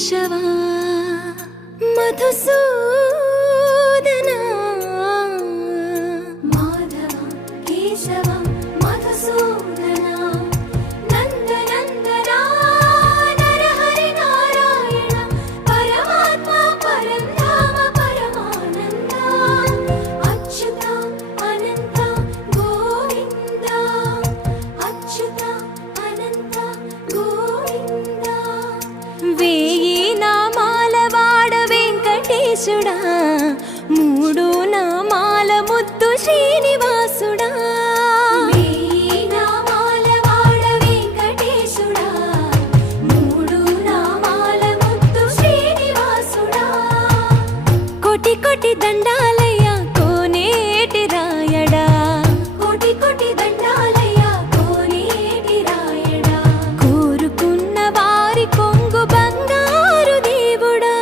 కేశవా మధుసూదనా మాధవ కేశవ మధుసూదనా నందనందనా నరహరి నారాయణ పరమాత్మ పరంధామ పరమానంద అచ్యుత అనంత గోవింద అచ్యుత అనంత గోవింద వేయి నామాల వాడ వెంకటేశుడా మూడు నామాల ముద్దు శ్రీనివాసుడా వేయి నామాల వాడ వెంకటేశుడా మూడు నామాల ముద్దు శ్రీనివాసుడా కోటి కోటి దండాలయ్యా కోనేటి రాయడా కోటి కోటి దండాలయ్యా కోనేటి రాయడా కోరుకున్న వారి కొంగు బంగారు దేవుడా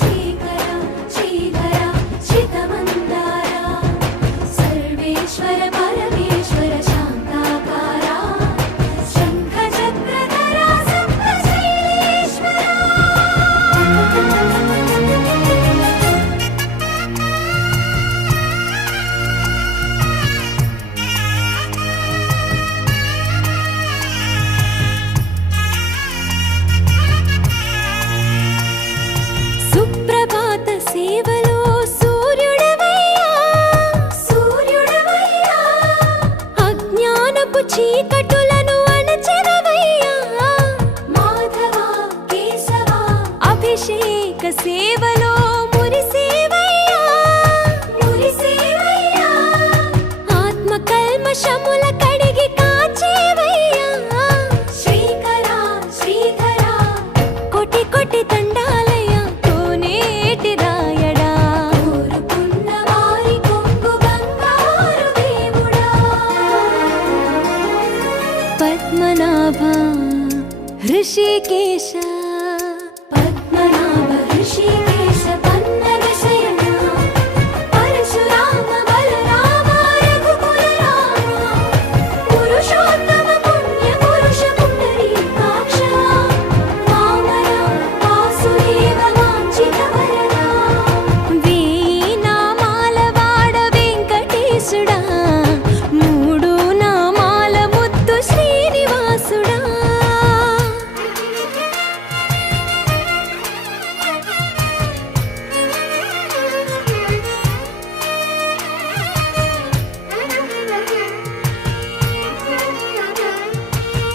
శ్రీకర శ్రీధర శితమందార సర్వేశ్వర పరమేశ్వర శాంతాకార శంఖ చక్రధర సప్తశైలేశ్వర సుప్రభాత సేవలో సూర్యుడవయ్యా సూర్యుడవయ్యా అజ్ఞానపు చీకటులను అణచెదవయ్యా మాధవ కేశవ అభిషేక సేవలో మురిసేవయ్యా మురిసేవయ్యా ఆత్మ కల్మషముల కడిగి కాచేవయ్యా శ్రీకర శ్రీధర కోటి కోటి దండాలయ్యా కోనేటి రాయడా కోరుకున్న వారి కొంగు బంగారు దేవుడా పద్మనాభ హృషికేశ పద్మనాభ హృషికేశ పన్నగ శయన పరశురామ బలరామ రఘుకుల రామ పురుషోత్తమ పుణ్య పురుష పుండరీకాక్ష వామన వాసుదేవ వాంఛిత వరద వేయి నామాల వాడ వెంకటేశుడా మూడు నామాల ముద్దు శ్రీనివాసుడా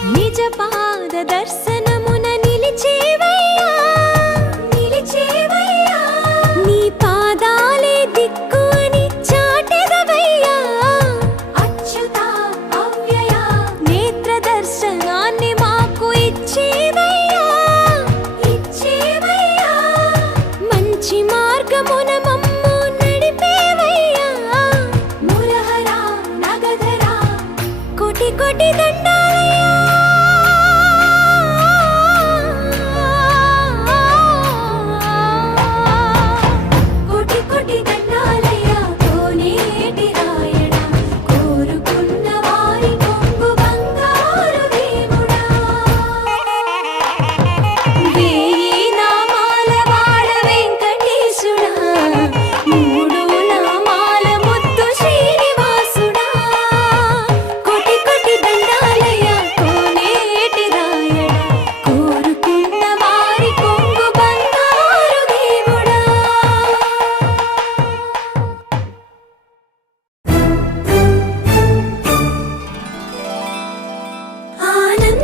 నిజ పాద దర్శనమున నిలిచేవయ్యా నిలిచేవయ్యా నీ పాదాలే దిక్కు అని చాటెదవయ్యా అచ్యుత అవ్యయ నేత్ర దర్శనాన్ని మాకు ఇచ్చేవయ్యా ఇచ్చేవయ్యా మంచి మార్గమున మమ్ము నడిపేవయ్యా మురహర నగధర కోటి కోటి దండాలయ్యా కోటి కోటి దండాలయ్యా కోనేటి రాయడా కోరుకున్న వారి కొంగు బంగారు దేవుడా వేయి నామాల వాడ వెంకటేశుడా మూడు నామాల ముద్దు శ్రీనివాసుడా కోటి కోటి దండాలయ్యా కోనేటి రాయడా కోరుకున్న వారి కొంగు బంగారు దేవుడా ఆనందం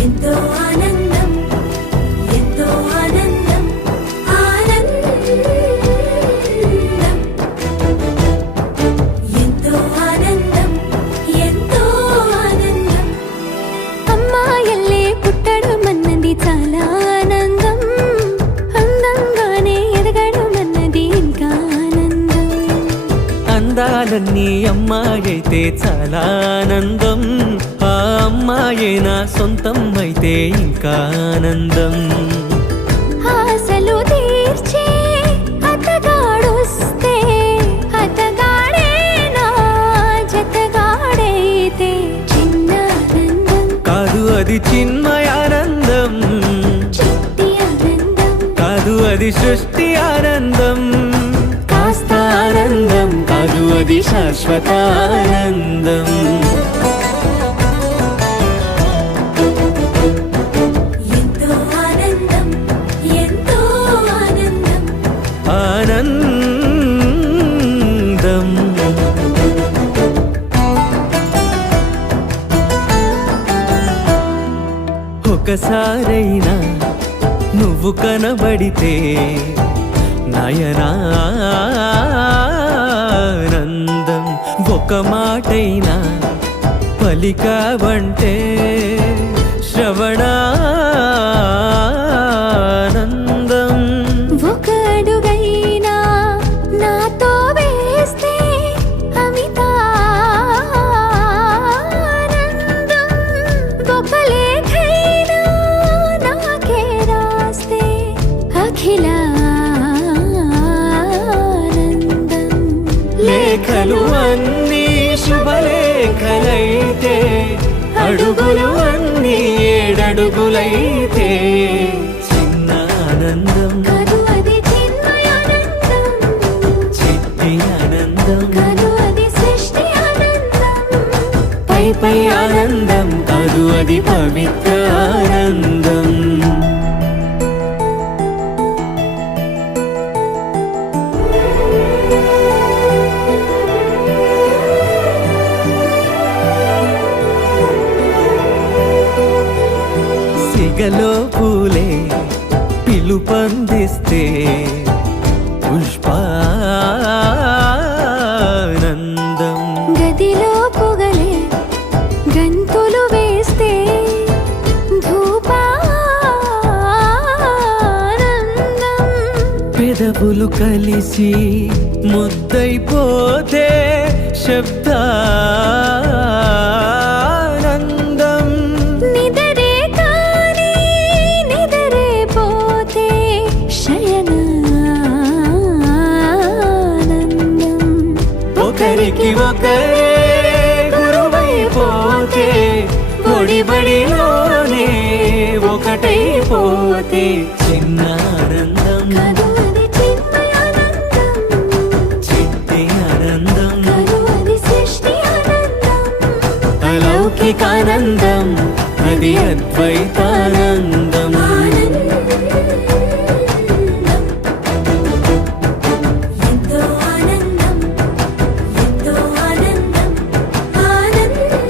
ఎంతో ఆనందం ఎంతో ఆనందం ఆనందం ఎంతో ఆనందం ఎంతో ఆనందం అమ్మాయల్లే పుట్టడం అన్నది చాలా ఆనందం అందంగానే ఎదగడం అన్నది ఇంకా ఆనందం అందాలన్నీ అమ్మాయైతే చాలా ఆనందం ఆ అమ్మాయే నా సొంతం అయితే ఇంకా ఆనందం ఆశలు తీర్చే అతగాడొస్తే అతగాడే నా అది చిన్మయానందం, చిట్టి ఆనందం కాదు అది సృష్టి ఆనందం. కాస్త ఆనందం కాదు అది శాశ్వత ఆనందం. ఎంతో ఆనందం ఎంతో ఆనందం ఆనందం. ఒకసారైనా నువ్వు కనబడితే నయనానందం. ఒక మాటైనా పలికావంటే శ్రవణానందం. ఒక అడుగైనా నాతో వేస్తే అమితానందం. ఒక లేఖైనా నాకే రాస్తే అఖిలానందం. లేఖలు అన్నీ శుభలేఖలైతే, అడుగులు అన్నీ 7 అడుగులైతే చిన్న ఆనందం, కాదు అది చిన్మయానందం, చిట్టి ఆనందం, కాదు అది సృష్టి ఆనందం. పై పై ఆనందం కాదు అది పవిత్ర ఆనందం. సిగలో పూలే పిలుపందిస్తే పుష్పానందం. గదిలో పొగలే గంతులు వేస్తే ధూపానందం. పెదవులు కలిసి ముద్దైపోతే శబ్దానందం. నిదరే కాని నిదరే పోతే శయనానందం. ఒకరికి ఒకరే గురువైపోతే, ఒడిబడిలోనే ఒకటైపోతే చిన్న ఆనందం, కాదు అది చిన్మయానందం, చిట్టి ఆనందం, కాదు అది సృష్టి ఆనందం. అలౌకికానందం అది అద్వైతానందం. ఎంతో ఆనందం ఎంతో ఆనందం ఆనందం.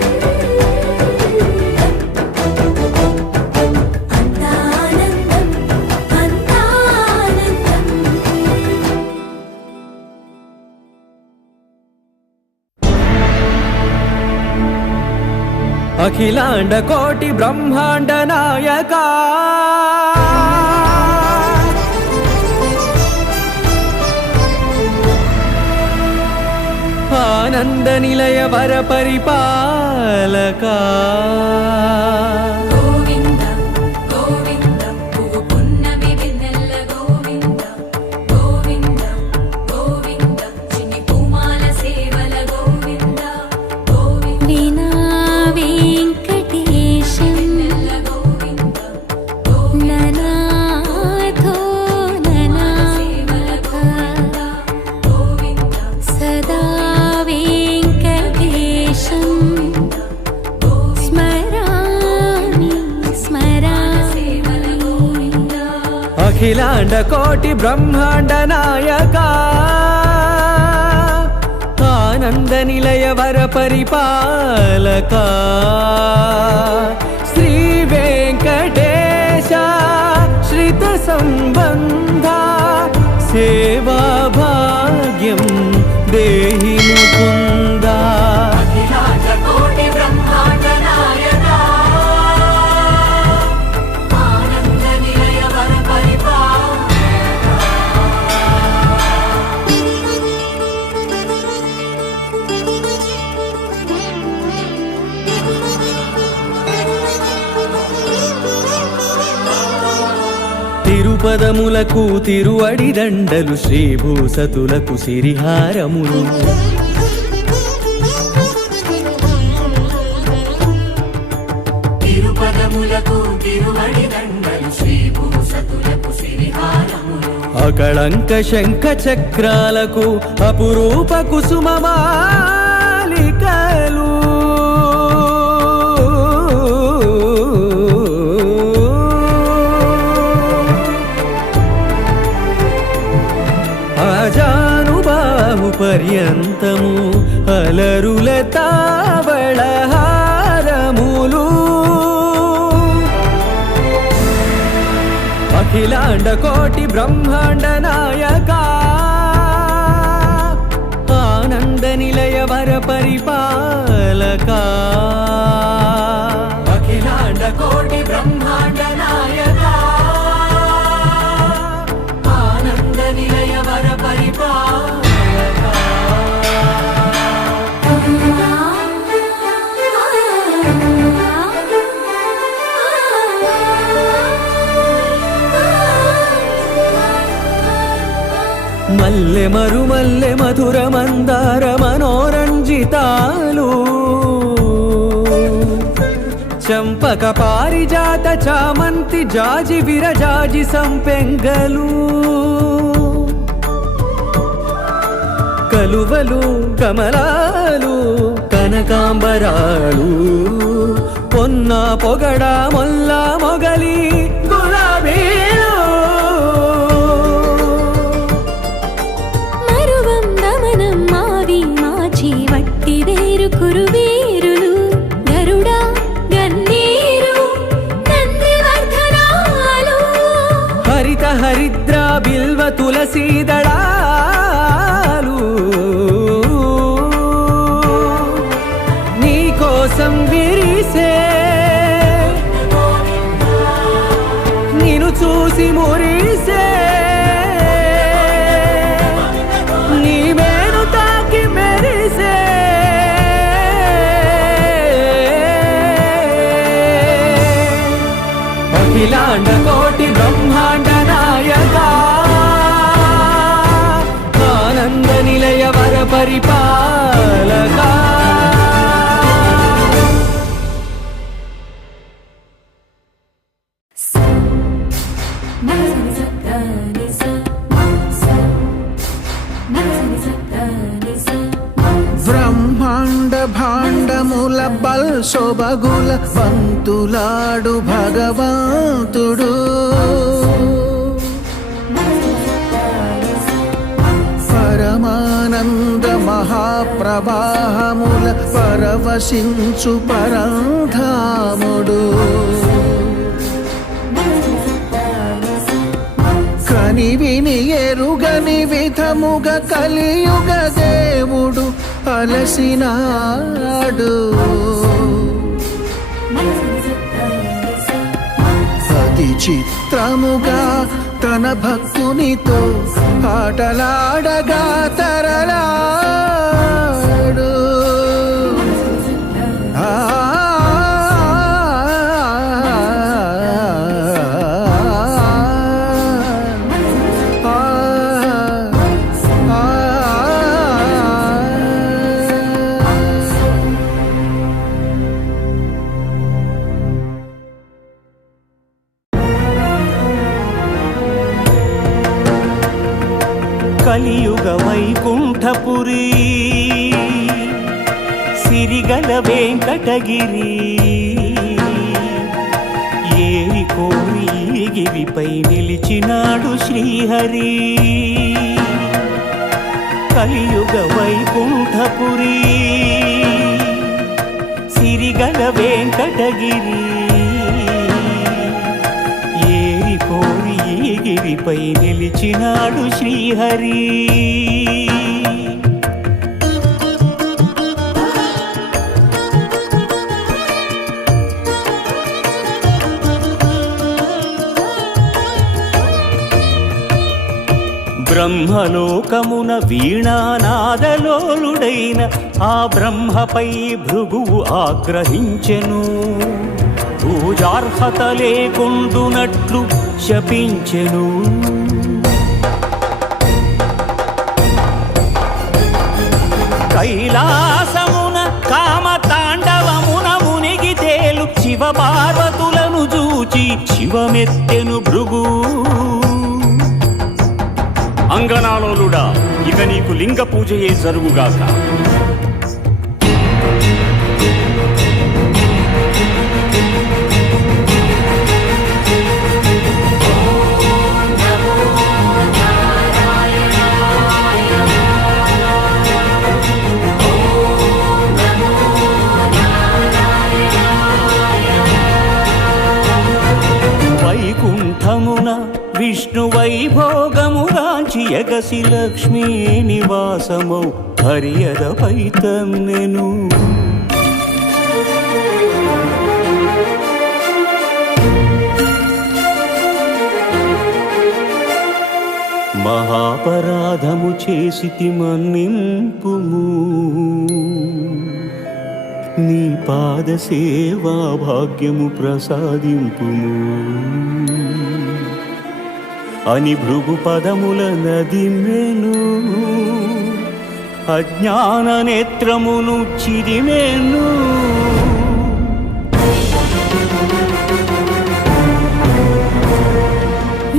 అంతా ఆనందం అంతా ఆనందం. అఖిలాండ కోటి బ్రహ్మాండ నాయకా, ఆనంద నిలయ వర పరిపాలకా, గోవింద గోవింద పువ్వు పున్నమి వెన్నెల గోవింద గోవింద గోవింద చిన్ని పూమాల సేవల గోవింద గోవింద వీణా వెంకటేశం వెన్నెల గోవింద గోవింద ననాథో ననాథ గోవింద సదా వెంకటేశం స్మరామి స్మరామి. అఖిలాండ కోటి బ్రహ్మాండ నాయకా, ఆనంద నిలయ వర పరిపాలకా, శ్రీ వెంకటేశ శ్రిత సంబంధ సేవా భాగ్యం దేహి ముకుందా. అఖిలాండ కోటి బ్రహ్మాండ నాయక ఆనంద నిలయ వర తిరుపదములకు తిరువడి దండలు, శ్రీభూసతులకు సిరిహారములు, తిరుపద పీఠములకు తిరువడి దండలు శ్రీభూసతులకు సిరిహారములు అకళంక శంఖ చక్రాలకు అపురూప కుసుమమాలికలు ఆజానుబాహు పర్యంతము అలరుల తావళహారములు అఖిలాండ కోటి బ్రహ్మాండ నాయక ఆనంద నిలయ వర పరిపాలక అఖిలాండ కోటి బ్రహ్మాండ నాయక ఆనంద నిలయ వర పరిపాలక మల్లె మరుమల్లె మధుర మందార మనోరంజితాలు చంపక పారిజాత చామంతి జాజి విరజాజి సంపెంగలు కలువలు కమలాలు కనకాంబరాలు పొన్న పొగడ మొల్ల మొగలి గులాబీలు మరువందమనం మావి మాచి వట్టి వేరు కురువీరులు గరుడ గన్నీరు నందివర్ధనాలు హరిత హరిద్ర బిల్వ తులసీదళాలు నీ కోసం విరిసే నిన్ను చూసి మురిసే నీ మేను తాకి మెరిసే అఖిలాండ కోటి బ్రహ్మాండ నాయక ఆనంద నిలయ వర పరిపాలక బ్రహ్మాండ భాండముల బల్సొబగుల బంతులాడు భగవంతుడు పరమానంద మహాప్రవాహముల పరవశించు పరంధాముడు కని విని ఎరుగని విధముగ కలియుగ దేవుడు అలసినాడు అతి చిత్రముగా తన భక్తునితో ఆటలాడగా తరలాడు కలియుగ వైకుంఠపురి సిరిగల వెంకటగిరి ఏరి కోరి గిరిపై నిలిచినాడు శ్రీహరి కలియుగ వైకుంఠపురి సిరిగల వెంకటగిరి ఏరి కోరి గిరిపై నిలిచినాడు శ్రీహరి బ్రహ్మలోకమున వీణానాదలోలుడైన ఆ బ్రహ్మపై భృగువు ఆగ్రహించెను పూజార్హత లేకుండునట్లు శపించెను కైలాసమున కామతాండవమున మునిగి తేలు శివ పార్వతుల శివమెత్తెను భృగు. అంగనాలోలుడా, ఇక నీకు లింగ పూజయే జరుగుగాక. వైకుంఠమున విష్ణు వైభోగముగాంచి ఎగసి లక్ష్మీ నివాసమౌ హరియదపై తన్నెను. మహాపరాధము చేసితి మన్నింపుము, నీ పాద సేవా భాగ్యము ప్రసాదింపుము అని భృగు పదముల నదిమెను. అజ్ఞాన నేత్రమును చిదిమెను.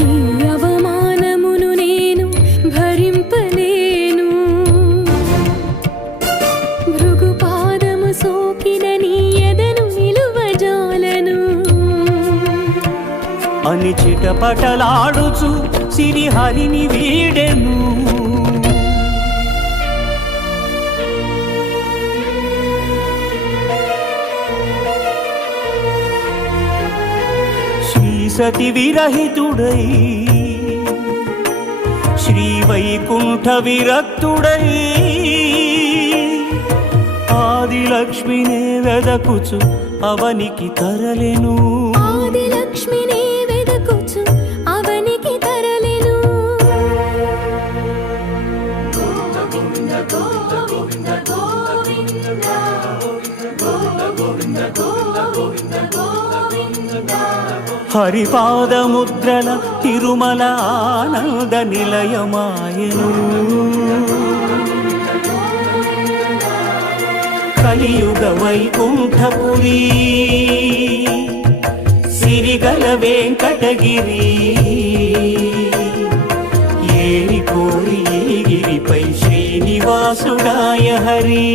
ఈ అవమానమును నేను భరింపలేను. భృగు పాదము సోకిన నీ ఎదను నిలువజాలను అని చిటపటలాడుచు సిరిహరిని వీడెను. శ్రీ సతి విరహితుడై శ్రీ వైకుంఠ విరక్తుడై ఆదిలక్ష్మినే వెదకుచు అవనికి తరలెను. ఆదిలక్ష్మిని వెదకుచు అవనికి తరలెను. హరిపాదముద్రల తిరుమల ఆనంద నిలయమాయను. కలియుగ వైకుంఠపురి సిరిగల వెంకటగిరి. ఏరి కోరి గిరిపై శ్రీనివాసుడాయ హరి.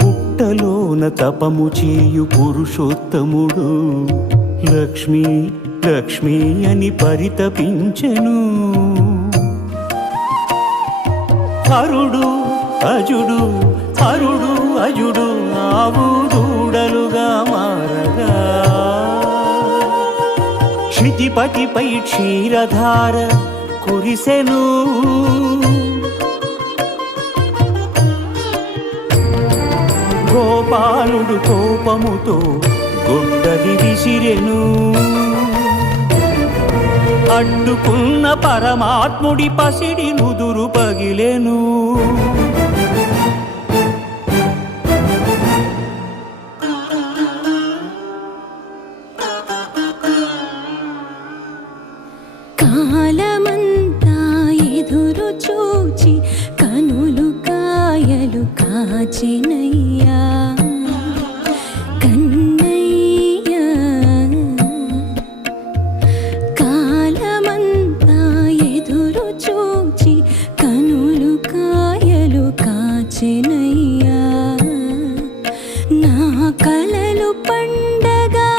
పుట్టలోన తపము చేయు పురుషోత్తముడు లక్ష్మీ లక్ష్మీ అని పరితపించెను. హరుడు అజుడు హరుడు అజుడు ఆవు దూడలుగా మారగా క్షితిపతిపై క్షీరధార కురిసెను. గోపాలుడు కోపముతో గొడ్డలి విసిరెను. అడ్డుకున్న పరమాత్ముడి పసిడి నుదురు పగిలెను. కాలమంతా ఎదురు చూచి కనులు కాయలు కాచినయ్యా కన్నయ్యా. కాలమంతా ఎదురు చూచి కనులు కాయలు కాచినయ్యా. నా కలలు పండగా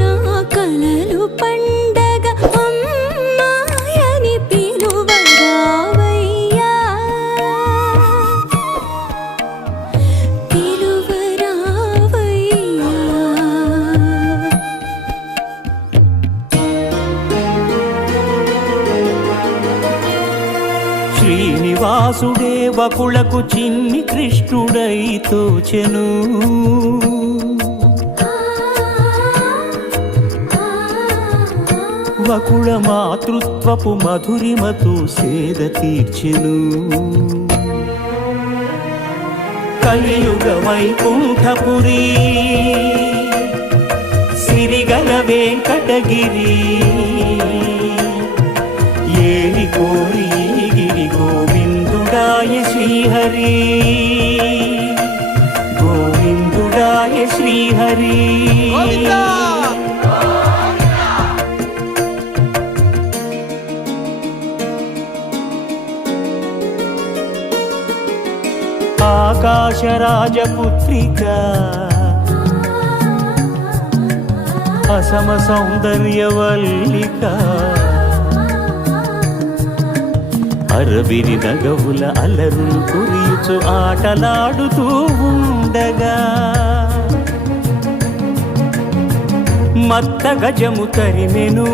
నా కలలు పండగ అమ్మాయని పిలువరావయ్యా పిలువరావయ్యా. శ్రీనివాసుడే వకులకు చిన్ని కృష్ణుడై తోచెను. వకుళ మాతృత్వపు మధురిమతో సేద తీర్చెను. కలియుగ వైకుంఠపురి సిరిగల వెన్నెల వెంకటగిరి ఏరి కోరి గిరి గోవిందుడాయ శ్రీహరి గోవిందుడాయ శ్రీహరి ఆకాశరాజపుత్రిక అసమ సౌందర్యవల్లిక అరవిరి నగవుల అలరులు కురియుచు ఆటలాడుతూ ఉండగా మత్త గజము తరిమెను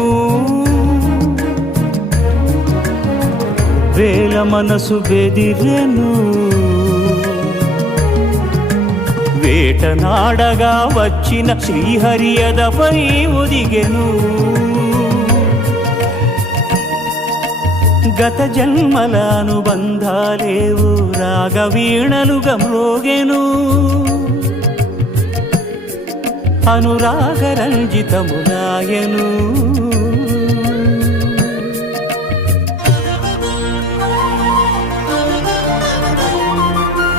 వేల మనసు బెదిరెను వేటనాడగా వచ్చిన శ్రీహరియదపై ఒదిగెను గత జన్మల అనుబంధాలేవు రాగవీణలుగా మ్రోగెను అనురాగరంజితములాయను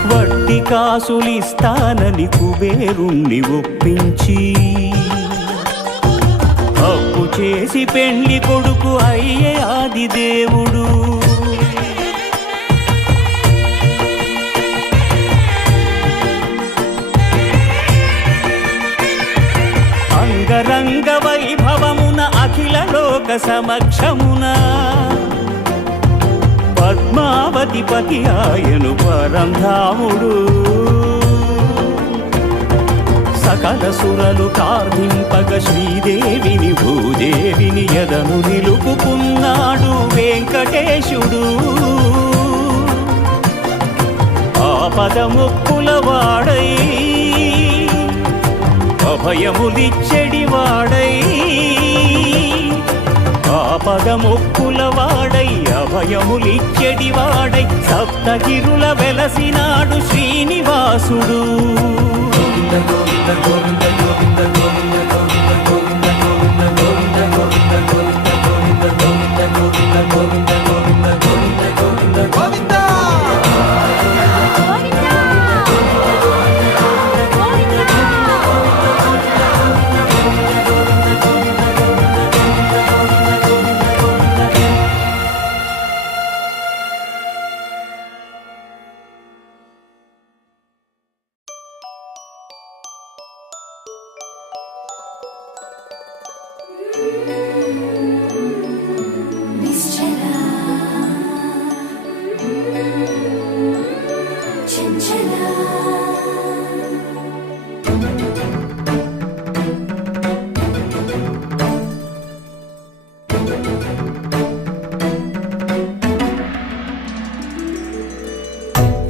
వడ్డీ కాసులిస్తానని కుబేరుణ్ణి ఒప్పించి అప్పు చేసి పెండ్లి కొడుకు అయ్యే ఆది దేవుడు అంగరంగ వైభవమున అఖిల లోక సమక్షమున పద్మావతి పతి ఆయను పరంధాముడు సకల సురలు ప్రార్థింపగ శ్రీదేవిని భూదేవిని ఎదను నిలుపుకున్నాడు వెంకటేశుడు ఆపదముక్కుల వాడై అభయములిచ్చెడి వాడై ఆపదముక్కుల వాడై అభయములిచ్చెడి వాడై సప్తగిరుల వెలసినాడు శ్రీనివాసుడు నిశ్చలా చంచలా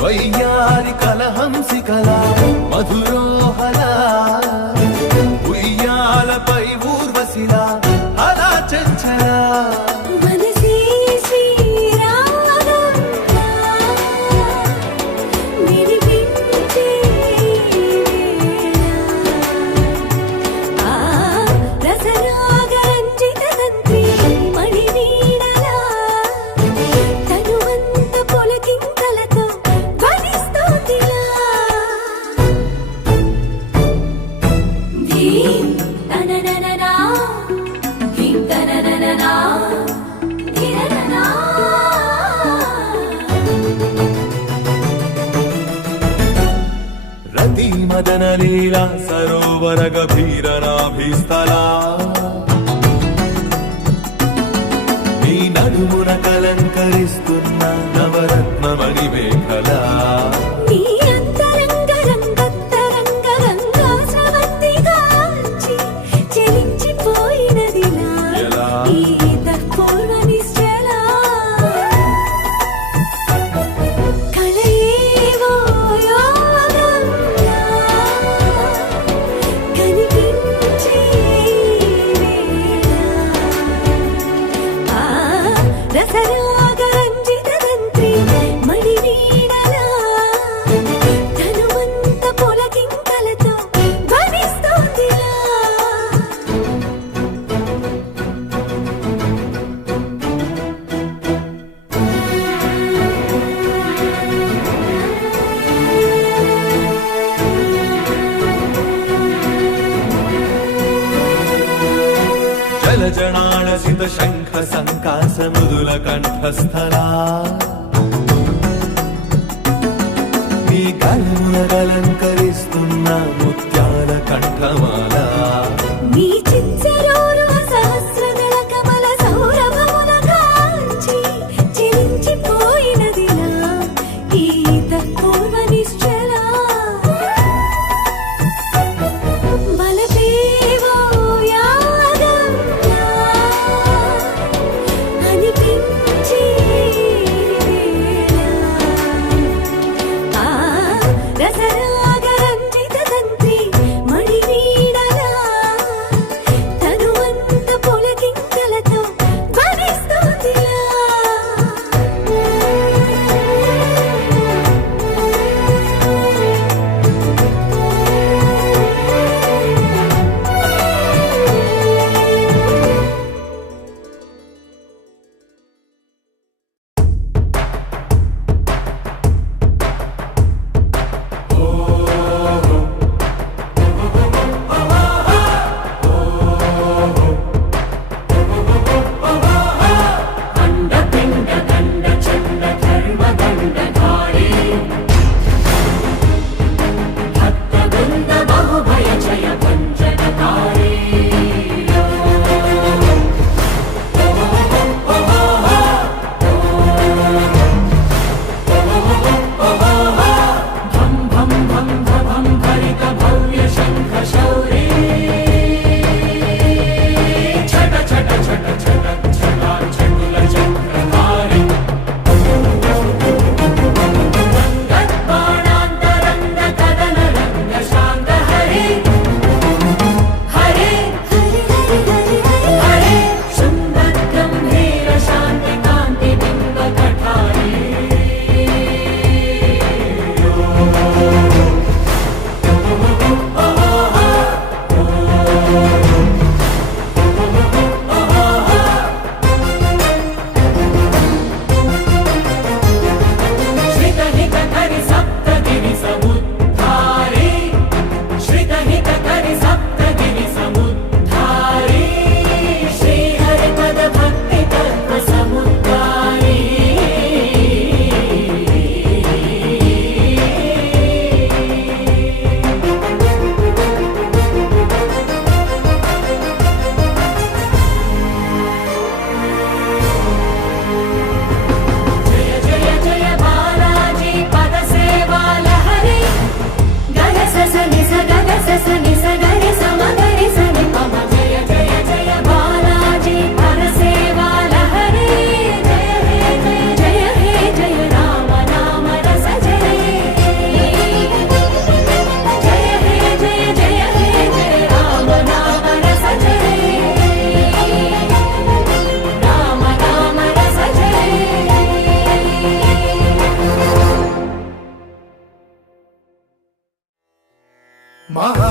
వయ్యారి కలహంసికలా మధురోహలా ఉయ్యాలపై ఊర్వశిలా అలా చంచలా మనసే శ్రీరాగంగా వినిపించే వేళ ఆ రసరాగరంజితదంత్రి మణివీణలా తనువంత పులకింతలతో ధ్వనిస్తోందిలా ధీం తననననా ధీం తననననా ధిరననా రతి మదన లీలా సరోవర గభీరనాభిస్థలా నీ నడుమున కలంకరిస్తున్న నవరత్న మణిమేఖలా నీ అంతరంగ రంగత్తరంగ రంగా స్రవంతిగాంచి చెలించిపోయినదిలా ఎలా? ఈ తత్పూర్వ నిశ్చలా కలయేవో యోగంగా కనిపించే వేళ ఆ రసరాగరంజితదంత్రి మణివీణలా శంఖ సంకాస మృదుల కంఠస్థలా నీ గళముల అలంకరిస్తున్న ముత్యాల కంఠమాల నీ చిచ్చరోరు సహస్రదళ కమల సౌరభముల కాంచి చెలించిపోయినదిలా ఈ పూర్వ నిశ్చల బలదేవో యాగంలా అనిపించి రసరాగరంజిత తంత్రి మణివీణలా తనువంత పులకింతలతో ధ్వనిస్తోందిలా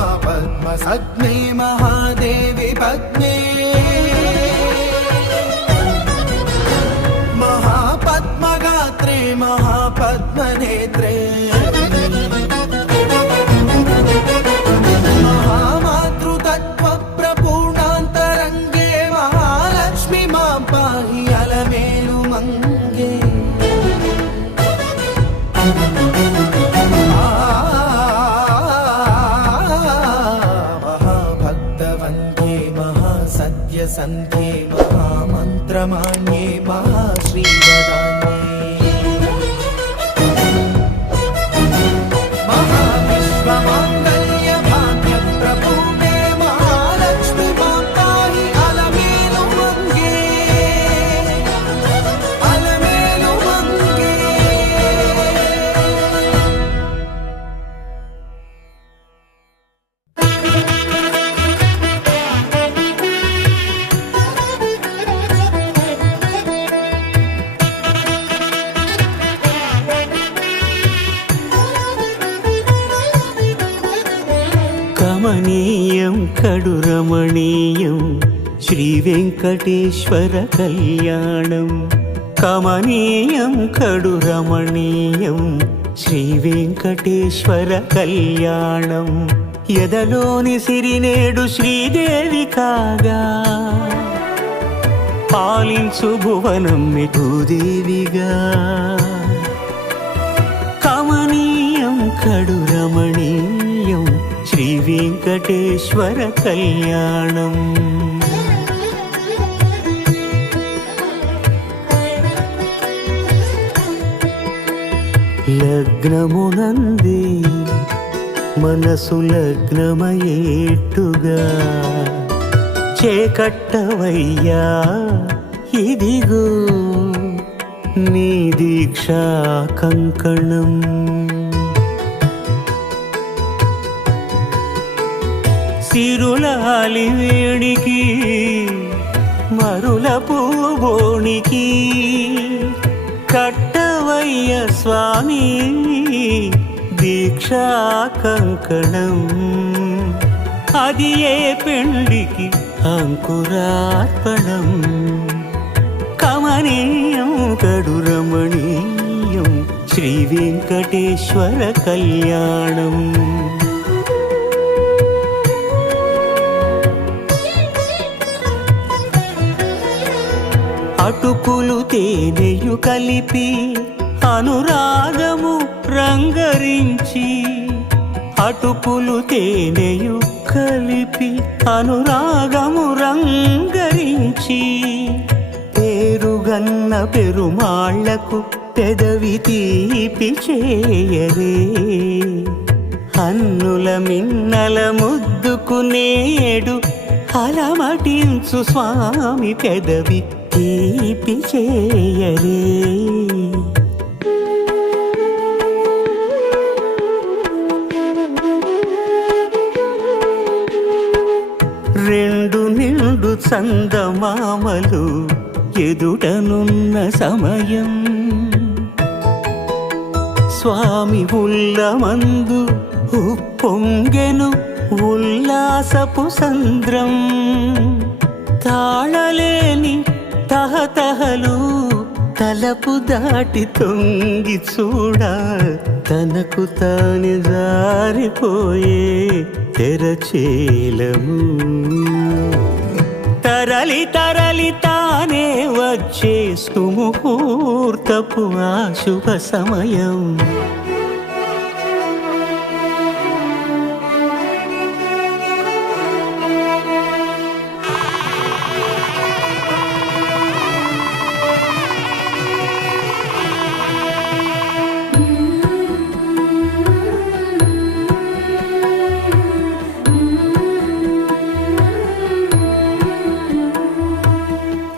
महापद्मसग्ने महादेवी पद्मे महापद्मगात्रे महापद्मनेत्रे महामातृतत्त्वप्रपूर्णान्तरङ्गे महालक्ष्मी मां पाहि अलमेलु मङ्गे सन्ध्ये महामन्त्रमान्ये महाश्रीवदान्ये महाविश्वमाङ्गल्य भाग्यप्रपूर्णे महालक्ष्मी मां पाहि अलमेलु मङ्गे अलमेलु मङ्गे కమనీయం కడు రమణీయం శ్రీ వెంకటేశ్వర కళ్యాణం కమనీయం కడు రమణీయం శ్రీ వెంకటేశ్వర కళ్యాణం ఎదలోని సిరినేడు శ్రీదేవి కాగా పాలించు భువనం భూదేవిగా కమనీయం కడు రమణీయం శ్రీ వెంకటేశ్వర కళ్యాణం. లగ్నమునంది మనసు లగ్నమయేట్టుగా చేకట్టవయ్యా ఇదిగో నీ దీక్షా కంకణం. సిరులాలి వేడికి మరుల పూబోనికి కట్టవయ్య స్వామి దీక్షా కంకణం. అది ఏ పెండికి అంకురార్పణం. కమనీయం కడు రమణీయం శ్రీ వెంకటేశ్వర కళ్యాణం. అటుకులు తేనెయు కలిపి అనురాగము రంగరించి. అటుకులు తేనెయు కలిపి అనురాగము రంగరించి. పేరుగన్న పెరుమాళ్లకు పెదవి తీపి చేయరే. అన్నుల మిన్నల ముద్దుకు నేడు అలమటించు స్వామి పెదవి తీపి చేయరే. రెండు నిండు చందమామలు ఎదుటనున్న సమయం. స్వామి ఉల్లమందు ఉప్పొంగెను ఉల్లాసపు సంద్రం. తాళలేని తహతహలు తలపు దాటి తొంగి చూడ తనకు తాని జారిపోయే తెరచేలము. తరలి తరలి తానే వచ్చే సుముహూర్తపు ఆ శుభ సమయం.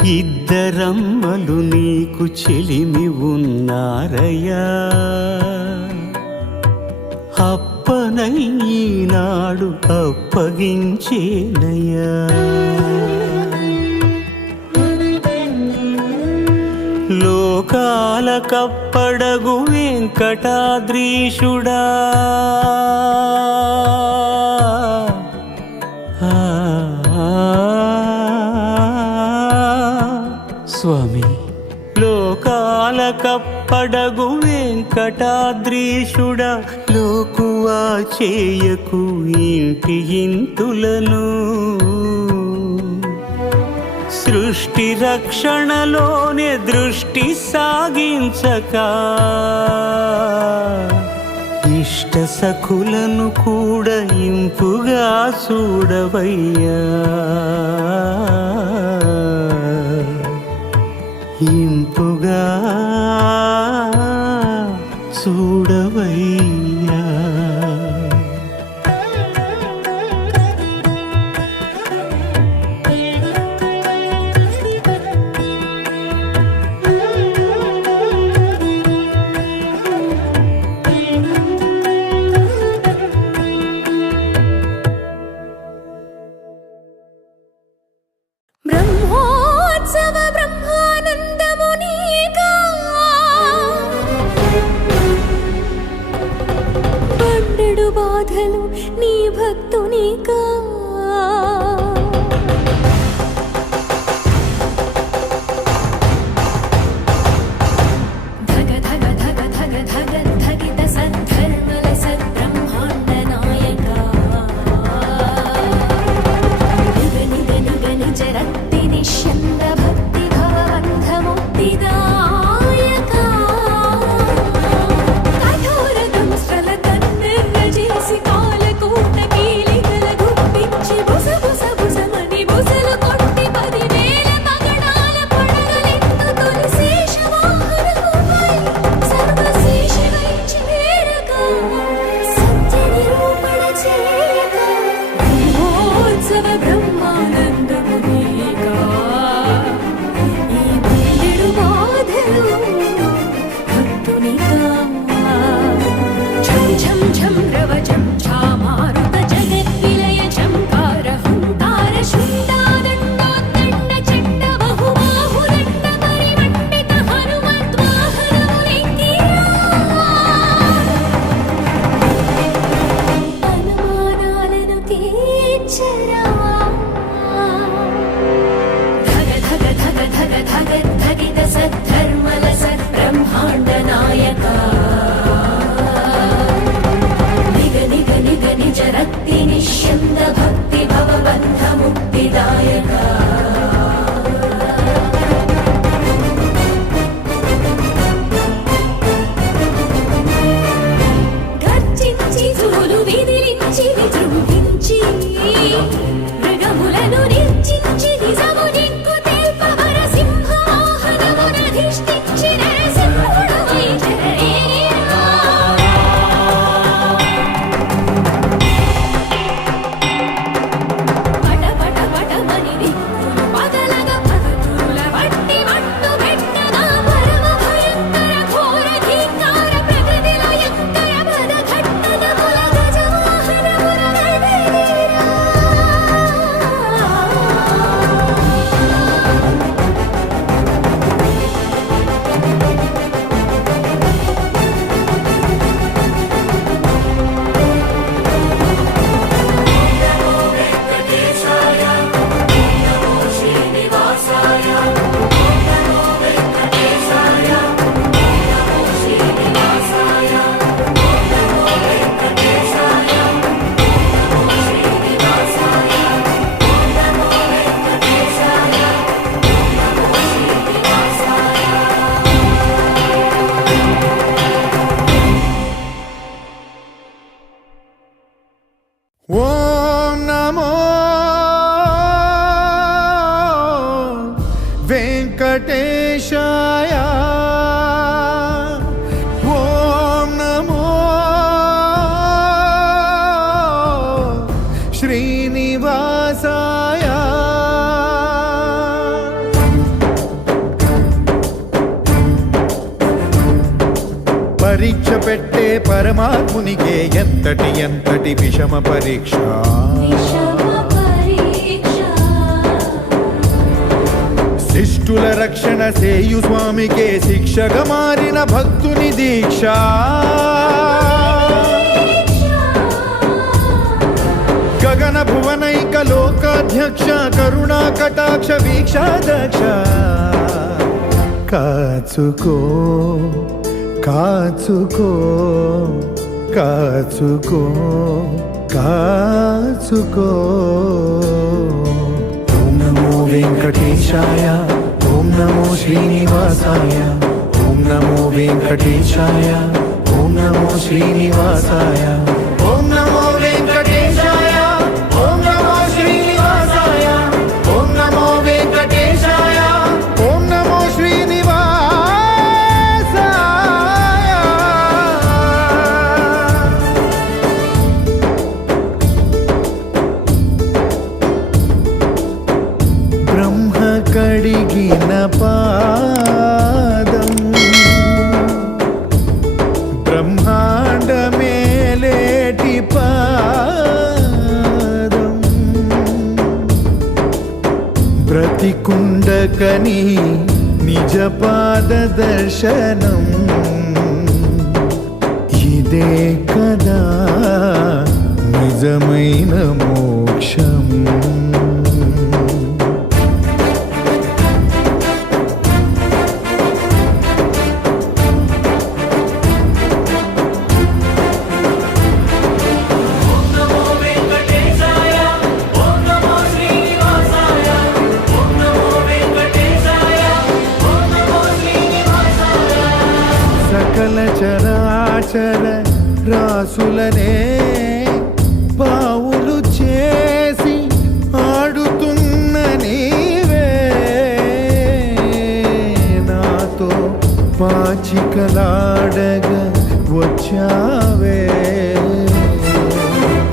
ఇద్దరమ్మలు నీకు చెలిమి ఉన్నారయ్యా. అప్పనయ్యనాడు అప్పగించేనయ్యా. లోకాల కప్పడగు వెంకటాద్రీషుడా. స్వామి లోకాల కప్పడగు వెంకటాద్రీషుడా. లోకువా చేయకు ఇంటి ఇంతులను. సృష్టి రక్షణలోనే దృష్టి సాగించక ఇష్ట సఖులను కూడా ఇంపుగా చూడవయ్యా. ఇంపుగా చూడవయ్యా. బ్రహ్మోత్సవ బ్రహ్మానందమునీకా. పండెడు బాధలు నీ భక్తునికా. ధగ ధగ ధగ ధగ ధగ ధగిత సద్ధర్మల సద్బ్రహ్మాండ నాయకా. నిగ నిగ నిగ నిజ రక్తి నిశ్యంద భక్తి పరీక్ష పెట్టే పరమాత్మునికే ఎంతటి ఎంతటి విషమ పరీక్ష. విషమ పరీక్ష శిష్టుల రక్షణ సేయు స్వామికే శిక్షగా మారిన భక్తుని దీక్ష. గగన భువనైక లోకాధ్యక్ష కరుణా కటాక్ష వీక్షాదక్ష. కాచుకో కాచుకో కాచుకో కాచుకో. ఓం నమో వెంకటేశాయ, ఓం నమో శ్రీనివాసాయ, ఓం నమో వెంకటేశాయ, ఓం నమో శ్రీనివాసాయ, ఓం నమో వెంకటేశాయ, ఓం నమో శ్రీనివాసాయ, ఓం నమో వెంకటేశాయ, ఓం నమో శ్రీనివాసాయ. బ్రహ్మ కడిగిన పాదం బ్రహ్మాండ మేలేటి పాదం. బ్రతికుండకని నిజ పాద దర్శనం. ఇదే కదా నిజమైన మోక్షం. సకల చరాచర రాసులనే పావులు చేసి ఆడుతున్న నీవే నాతో పాచికలాడగా వచ్చావే.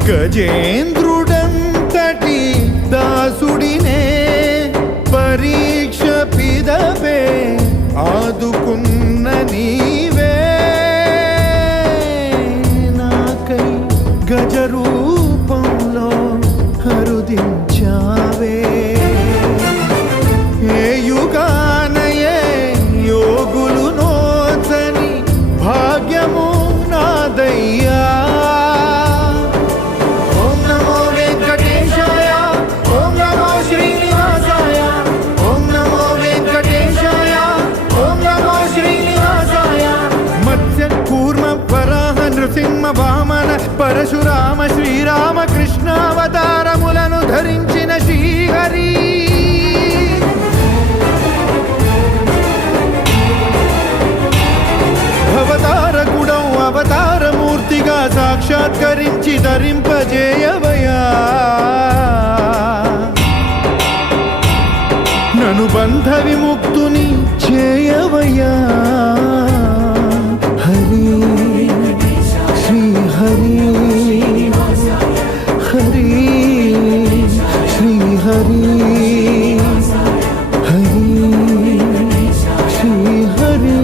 గజేంద్రుడంతటి దాసుడినే పరీక్ష పిదవే ఆదుకున్న నీవే. నాకై గజ రూపంలో హరుదించావే. ఏ యుగానయే యోగులు నోచని భాగ్యము నాదయ్యా. ఓం నమో వెంకటేశాయ, ఓం నమో శ్రీనివాసాయ, ఓం నమో వెంకటేశాయ, ఓం నమో శ్రీనివాసాయ. మత్స్య కూర్మ వరాహ నృసింహ వామన పరశురామ శ్రీరామ కృష్ణావతారములను ధరించిన శ్రీహరి. అవతారకుడం అవతారమూర్తిగా సాక్షాత్కరించి ధరింపజేయవయా. నను బంధ విముక్తుని చేయవయా. హరి శ్రీ హరి హరి శ్రీ హరి హరి శ్రీ హరి.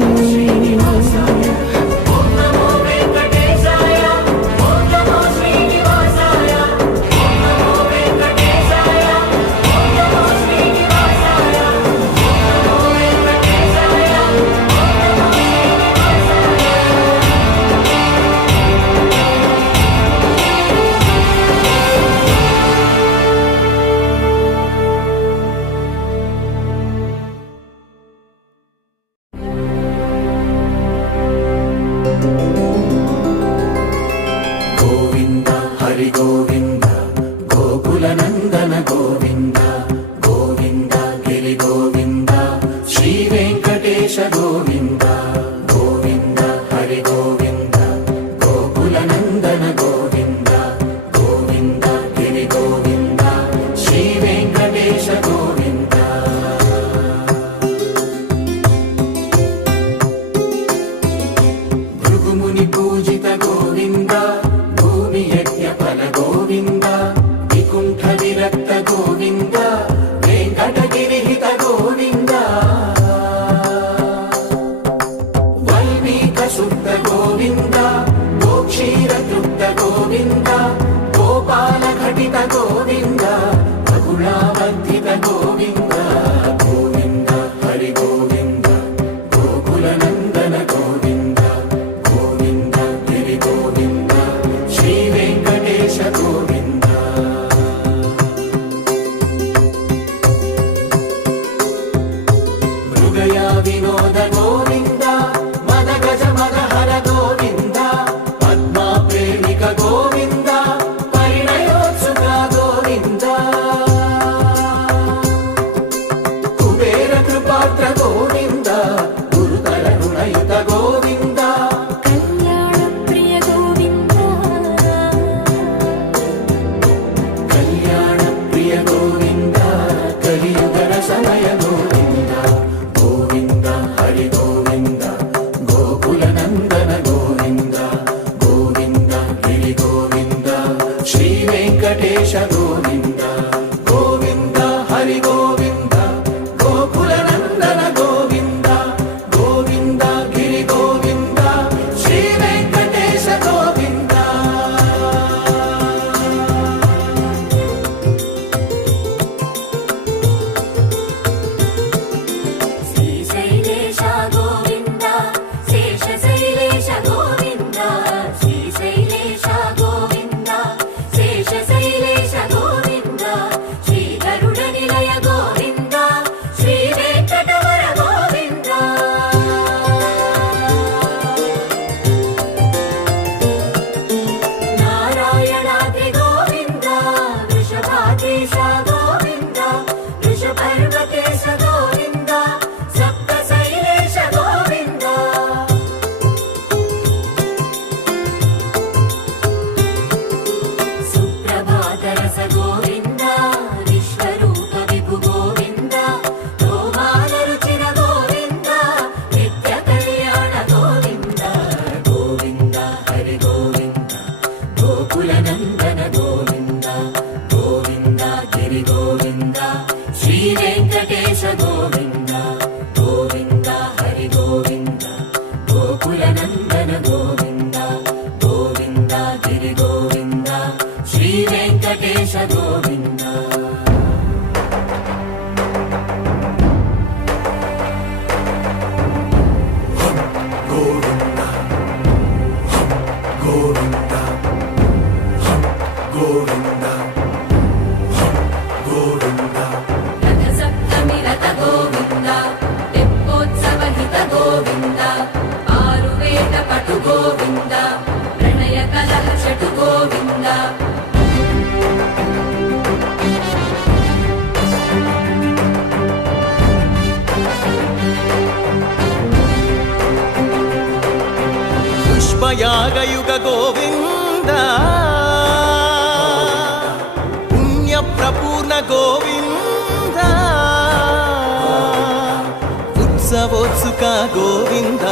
గోవింద హరి గోవింద గోకుల నందన గోవింద గోవింద గిరి గోవింద శ్రీ వెంకటేశ గోవింద. గోవింద హరి గోవింద గోకుల నందన గోవింద గోవింద గిరి గోవింద శ్రీ వెంకటేశ గోవింద. భృగుముని పూజిత గోవింద భూమి యజ్ఞ ఫల గోవింద వికుంఠ విరక్త గోవింద గోవింద గోక్షీరతృప్త గోవింద గోపాల ఘటిత గోవింద బహుళావర్ధిత గోవింద గోవింద హరి గోవింద గోకుల నందన గోవింద గోవింద గిరి గోవింద శ్రీ వెంకటేశ గోవింద మృగయా వినోద గోవింద మద గజ మద హర గోవింద పద్మా ప్రేమిక గోవింద పరిణయోత్సుక గోవింద కుబేర కృపాత్ర గోవింద గురుతర రుణయుత గోవింద కళ్యాణ ప్రియ గోవింద కళ్యాణ ప్రియ గోవింద కలియుగర సమయ గోవింద గోవింద హరి గోవింద గోకుల నందన గోవింద గోవింద గిరి గోవింద శ్రీ వెంకటేశ గోవింద గోవింద హరి గోవింద గోకుల నందన గోవింద గోవింద గిరి గోవింద శ్రీ వెంకటేశ గోవింద శ్రీశైలేశ గోవింద శేషశైలేశ గోవింద శ్రీశైలేశ గోవింద శేషశైలేశ గోవింద శ్రీ గరుడ నిలయ గోవింద శ్రీ వెంకటవర గోవింద నారాయణాద్రి గోవింద వృషభాద్రీశ గోవింద వృషపర్వతేశ గోవింద సప్తశైలేశ గోవింద సుప్రభాతరస గోవింద విశ్వరూప విభు గోవింద గోమాల రుచిర గోవింద నిత్య కళ్యాణ గోవింద గోవింద హరి గోవింద గోకుల నందన గోవింద గోవింద గిరి గోవింద శ్రీ వెంకటేశ గోవింద గోవింద హరి గోవింద గోకుల నందన గోవింద గోవింద గిరి గోవింద శ్రీ వెంకటేశ గోవింద గోవింద గోవింద గోవింద గోవింద రథ సప్తమి రథ గోవింద తెప్పోత్సవ హిత గోవింద ఆరువేద పటు గోవింద ప్రణయ కలహ షటు గోవింద పుష్పయాగయుగ గోవింద పుణ్య ప్రపూర్ణ గోవింద ఉత్సవోత్సుక గోవింద